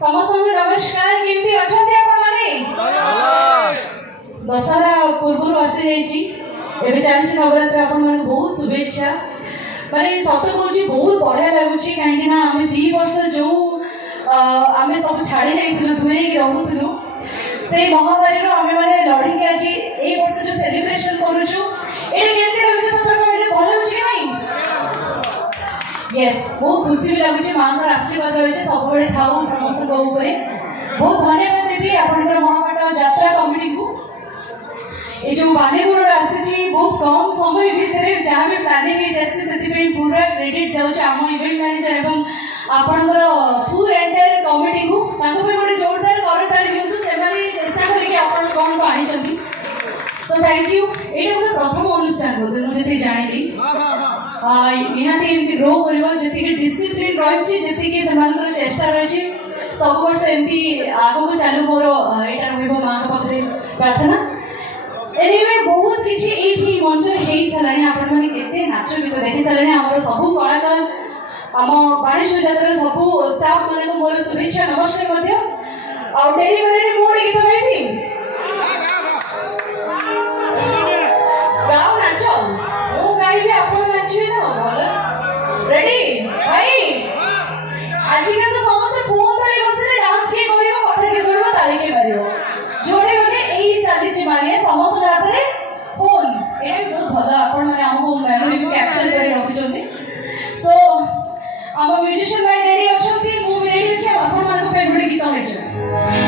समस्त नमस्कार केमती अछंती आपण माने दशहरा पूर्व आसी जाइछि एबे चालिछि नवरात्र आपण माने बहुत शुभेच्छा माने सत कहूछि बहुत बढ़िया लागुछि काहे ना आमे 2 वर्ष जो आमे सब छाड़ी जाइथिलु दूरे रहउथिलु से महामारी रो आमे माने लड़ी के आज ए वर्ष जो सेलिब्रेशन करूछु एटा केमती लागुछि सत कहले भल होछि नै यस बहुत खुशी भी लगुच माँ आशीर्वाद रही है सब बड़े था समस्त बहुत धन्यवाद देवी आपंकर महापाट यात्रा कमिटी को ये जो बालीपुर आसी बहुत कम समय भितर जहाँ भी प्लानिंग पूरा क्रेडिट जाऊँ आम इवेंट मैनेजर एवं आपंकर पूरा एंटायर कमिटी को गोटे जोरदार करताली दिंतु से चेष्टा करके कौन आनी सो थैंक यू ये गोटे प्रथम अनुष्ठान बोधे मुझे जानी निहाती एमती ग्रो करबा जति डिसिप्लिन रही जति से चेष्टा रही सब वर्ष एमती आगो को चालू मोर एटा रहइबो मां पाखरे प्रार्थना एनीवे बहुत किछि एठी मंच हेई सलानी आपण माने केते नाच गीत देखि सलानी हमर सब कलाकार हम बाणेश्वर यात्रा सब स्टाफ माने को मोर शुभेच्छा नमस्कार मध्य आ डेलीवरी मोर गीत गाइबी गाओ नाचो ओ गाइबी आपण नाचिबे ना भल रेडी भाई आजिकल तो समस्त फोन धरी बसले डांस के करिवो कथा के सुनिबो ताली के मारिवो जोडे गले एई चाली छि माने समस्त हाथरे फोन एटा बहुत भल आपण माने हमको मेमोरी को कैप्चर करी रखिछोंती सो हम म्यूजिशियन भाई रेडी अछंती मु भी रेडी अछि आपण मानको पे गुडी गीत होइछ